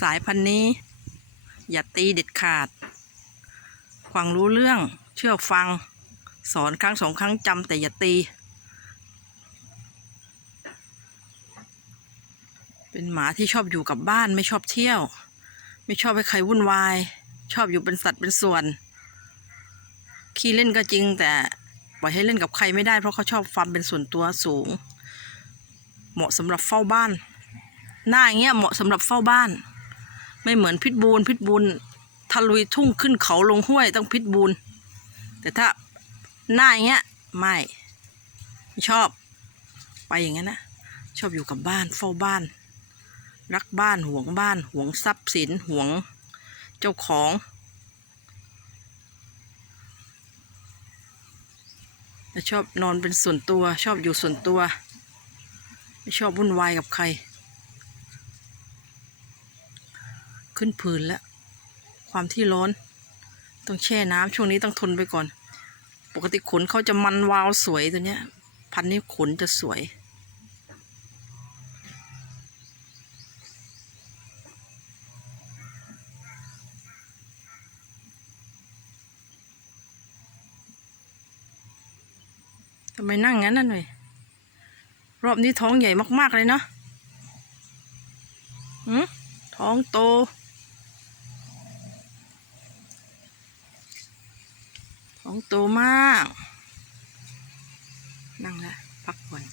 สายพันธุ์นี้ อย่าตีเด็ดขาดฟังรู้เรื่องเชื่อฟัง สอนครั้งสองครั้งจำแต่อย่าตี เป็นหมาที่ชอบอยู่กับบ้านไม่ชอบเที่ยว ไม่ชอบให้ใครวุ่นวาย ชอบอยู่เป็นสัตว์เป็นส่วน ขี้เล่นก็จริงแต่ปล่อยให้เล่นกับใครไม่ได้เพราะเขาชอบความเป็นส่วนตัวสูง เหมาะสำหรับเฝ้าบ้าน หน้าอย่างเงี้ยเหมาะสำหรับเฝ้าบ้าน ไม่เหมือนพิษบูลพิษบูลทะลุยทุ่งขึ้นเขาลงห้วยต้องพิษบูลแต่ถ้าหน้าอย่างเงี้ยไม่ไม่ชอบไปอย่างนั้นนะชอบอยู่กับบ้านเฝ้าบ้าน รักบ้านห่วงบ้านห่วงทรัพย์สินห่วงเจ้าของ ชอบนอนเป็นส่วนตัว ชอบอยู่ส่วนตัว ไม่ชอบวุ่นวายกับใคร ขึ้นผื่นแล้ว ความที่ร้อน ต้องแช่น้ำช่วงนี้ต้องทนไปก่อน ปกติขนเขาจะมันวาวสวยตัวเนี้ย พันนี้ขนจะสวย ทำไมนั่งงั้นน่ะหน่อยรอบนี้ท้องใหญ่มาก ๆ เลยเนาะหืมท้องโต ของโตมาก นั่งแล้วพักผ่อน